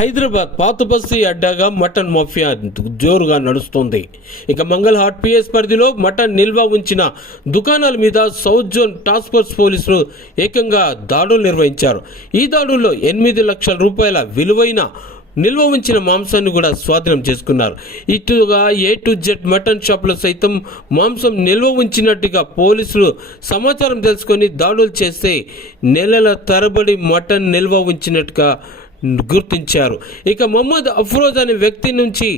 హైదరాబాద్ పాత బస్తీ అడ్డాగా మటన్ మాఫియా జోరుగా నడుస్తుంది. ఇక మంగళ హాట్ పిఎస్ పరిధిలో మటన్ నిల్వ ఉంచిన దుకాణాల మీద సౌత్ జోన్ టాస్క్ ఫోర్స్ పోలీసులు ఏకంగా దాడులు నిర్వహించారు. ఈ దాడుల్లో 8 లక్షల రూపాయల విలువైన నిల్వ ఉంచిన మాంసాన్ని కూడా స్వాధీనం చేసుకున్నారు. ఇటుగా A to Z మటన్ షాపులో సైతం మాంసం నిల్వ ఉంచినట్టుగా పోలీసులు సమాచారం తెలుసుకొని దాడులు చేస్తే నెలల తరబడి మటన్ నిల్వ ఉంచినట్టుగా గుర్తించారు. ఇక మొహమ్మద్ అఫ్రోజ్ అనే వ్యక్తి నుంచి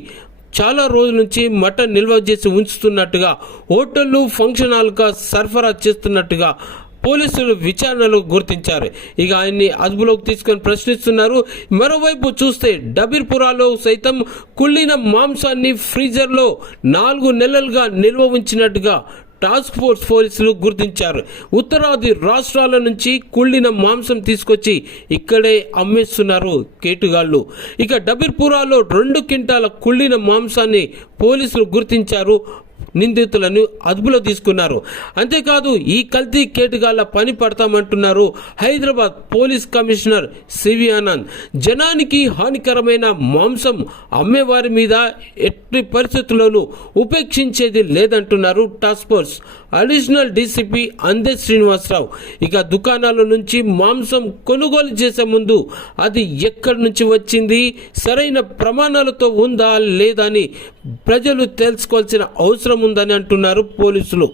చాలా రోజుల నుంచి మటన్ నిల్వ చేసి ఉంచుతున్నట్టుగా, హోటళ్లు ఫంక్షన్ హాల్గా సరఫరా చేస్తున్నట్టుగా పోలీసులు విచారణలో గుర్తించారు. ఇక ఆయన్ని అదుపులోకి తీసుకొని ప్రశ్నిస్తున్నారు. మరోవైపు చూస్తే డబీర్పురాలో సైతం కుళ్ళిన మాంసాన్ని ఫ్రీజర్లో 4 నెలలుగా నిల్వ ఉంచినట్టుగా టాస్క్ ఫోర్స్ పోలీసులు గుర్తించారు. ఉత్తరాది రాష్ట్రాల నుంచి కుళ్ళిన మాంసం తీసుకొచ్చి ఇక్కడే అమ్మేస్తున్నారు కేటుగాళ్లు. ఇక డబీర్పురాలో 2 క్వింటాల కుళ్ళిన మాంసాన్ని పోలీసులు గుర్తించారు. నిందితులను అదుపులో తీసుకున్నారు. అంతేకాదు ఈ కల్తీ కేటుగాళ్ల పని పడతామంటున్నారు Hyderabad police commissioner CV Anand. జనానికి హానికరమైన మాంసం అమ్మేవారి మీద ఎట్టి పరిస్థితుల్లోనూ ఉపేక్షించేది లేదంటున్నారు టాస్క్ ఫోర్స్ అడిషనల్ డీసీపీ అందే శ్రీనివాసరావు. ఇక దుకాణాల నుంచి మాంసం కొనుగోలు చేసే ముందు అది ఎక్కడి నుంచి వచ్చింది, సరైన ప్రమాణాలతో ఉందా లేదా అని ప్రజలు తెలుసుకోవాల్సిన అవసరం ఉందని అంటున్నారు పోలీసులు.